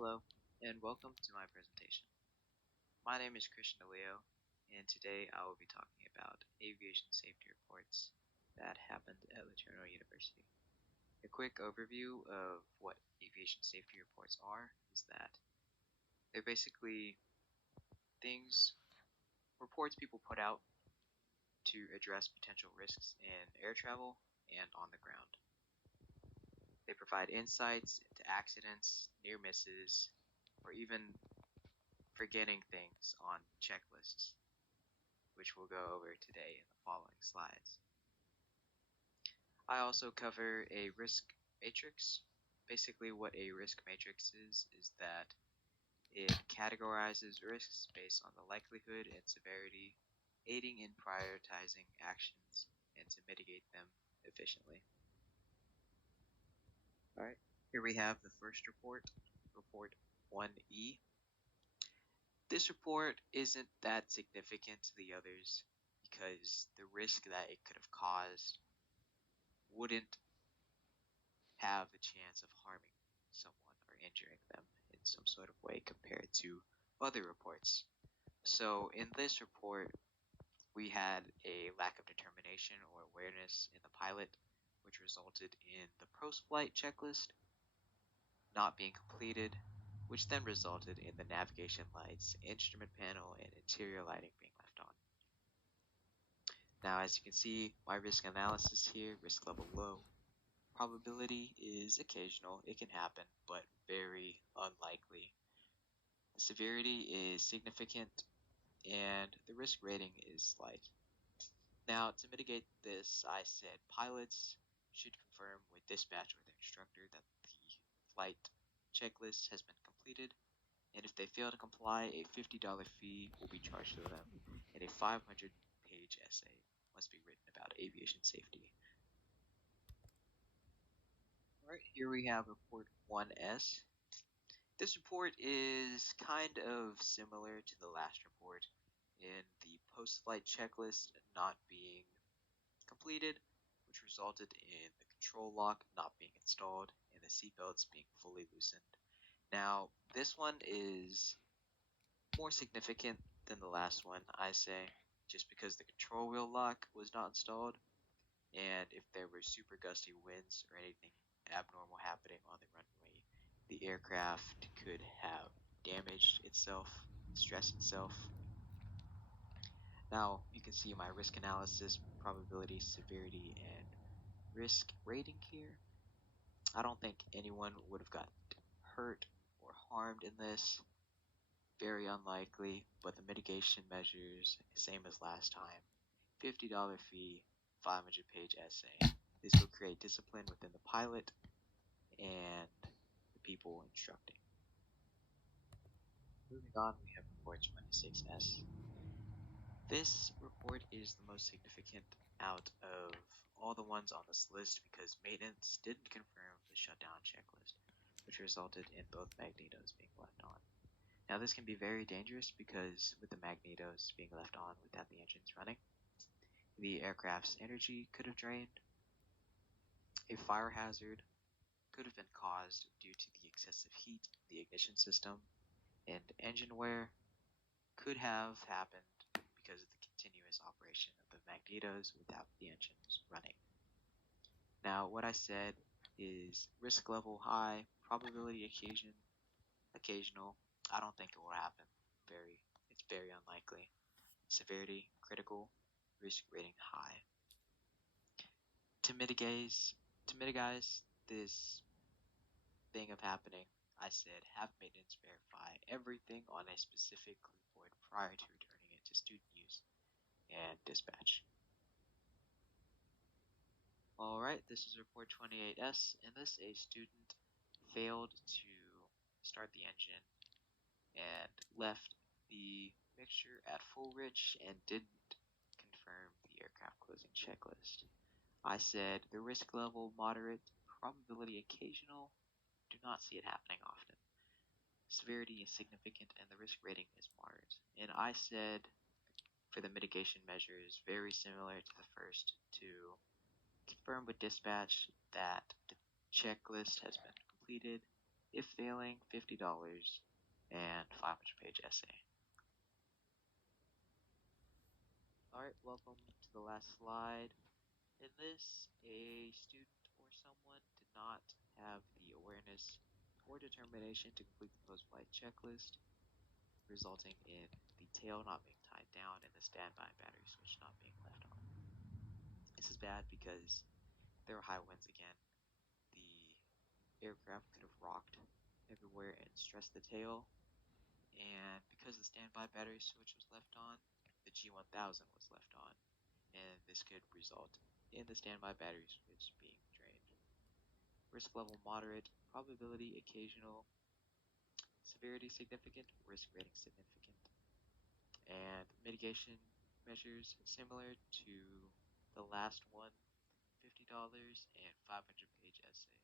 Hello, and welcome to my presentation. My name is Christian DeLeo, and today I will be talking about aviation safety reports that happened at LaTourneau University. A quick overview of what aviation safety reports are is that they're basically reports people put out to address potential risks in air travel and on the ground. They provide insights into accidents, near misses, or even forgetting things on checklists, which we'll go over today in the following slides. I also cover a risk matrix. Basically, what a risk matrix is that it categorizes risks based on the likelihood and severity, aiding in prioritizing actions and to mitigate them efficiently. Alright, here we have the first report, Report 1E. This report isn't that significant to the others because the risk that it could have caused wouldn't have the chance of harming someone or injuring them in some sort of way compared to other reports. So in this report, we had a lack of determination or awareness in the pilot, which resulted in the post-flight checklist not being completed, which then resulted in the navigation lights, instrument panel, and interior lighting being left on. Now, as you can see, my risk analysis here, risk level low. Probability is occasional, it can happen, but very unlikely. The severity is significant, and the risk rating is slight. Now, to mitigate this, I said pilots should confirm with dispatch or their instructor that the flight checklist has been completed, and if they fail to comply, a $50 fee will be charged to them, and a 500-page essay must be written about aviation safety. Alright, here we have report 1S. This report is kind of similar to the last report in the post-flight checklist not being completed, which resulted in the control lock not being installed and the seatbelts being fully loosened. Now, this one is more significant than the last one, I say, just because the control wheel lock was not installed, and if there were super gusty winds or anything abnormal happening on the runway, the aircraft could have damaged itself, stressed itself. Now you can see my risk analysis, probability, severity, and risk rating here. I don't think anyone would have gotten hurt or harmed in this. Very unlikely, but the mitigation measures, same as last time. $50 fee, 500-page essay. This will create discipline within the pilot and the people instructing. Moving on, we have report 26S. This report is the most significant out of all the ones on this list because maintenance didn't confirm the shutdown checklist, which resulted in both magnetos being left on. Now this can be very dangerous because with the magnetos being left on without the engines running, the aircraft's energy could have drained, a fire hazard could have been caused due to the excessive heat of the ignition system, and engine wear could have happened because of the continuous operation of the magnetos without the engines running. Now, what I said is risk level high, probability occasional. I don't think it will happen. It's very unlikely. Severity critical, risk rating high. To mitigate this thing of happening, I said have maintenance verify everything on a specific clipboard prior to returning it to student use and dispatch. Alright, this is report 28S. In this, a student failed to start the engine and left the mixture at full rich and didn't confirm the aircraft closing checklist. I said the risk level moderate, probability occasional, do not see it happening often. Severity is significant and the risk rating is moderate. And I said for the mitigation measures, very similar to the first, to confirm with dispatch that the checklist has been completed If failing, $50 and 500-page essay. Alright, welcome to the last slide. In this, a student or someone did not have the awareness or determination to complete the post-flight checklist, resulting in the tail not being tied down and the standby battery switch not being left on. This is bad because there were high winds again. The aircraft could have rocked everywhere and stressed the tail, and because the standby battery switch was left on, the G1000 was left on, and this could result in the standby battery switch being drained. Risk level moderate, probability occasional, severity significant, risk rating significant, and mitigation measures similar to the last one, $50 and 500-page essay.